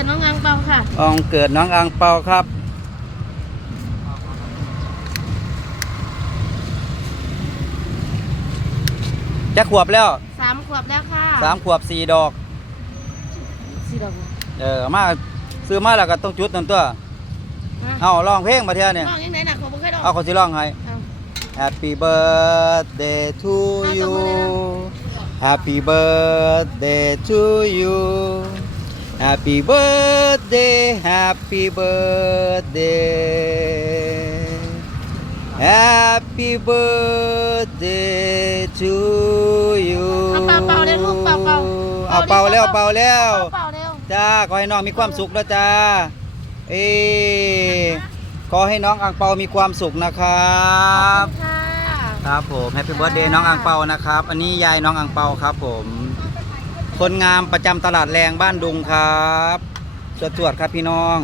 กิดน้องอังเปาค่ะอองเกิดน้องอังเปาครับ จะขวบแล้วสามขวบแล้วค่ะสามขวบสี่ดอก สี่ดอกเออมาซื้อมาแล้วก็ต้องจุดนั่นตัว เอาร้องเพลงมาเที่ยเนี่ยน้องยังไงน่ะเขาบ่เคยร้องเอาเขาสิร้องให้ เอา Happy birthday to อะ you ตบมือเลยนะ Happy birthday to you Happy birthday Happy birthday Happy birthday to you เอาเป่าเป่าเลยลูกเป่าเป่าเอาเป่าแล้วเป่าแล้วเป่าเร็วจ้าขอให้น้องมีความสุขนะจ้าเอขอให้น้องอังเปามีความสุขนะครับขอณค่ะครับผมแฮปปี้เบิร์ดเดย์น้องอังเปานะครับ อันนี้ยายน้องอังเปาครับผม คนงามประจำตลาดแรงบ้านดุงครับ สวดๆครับพี่น้อง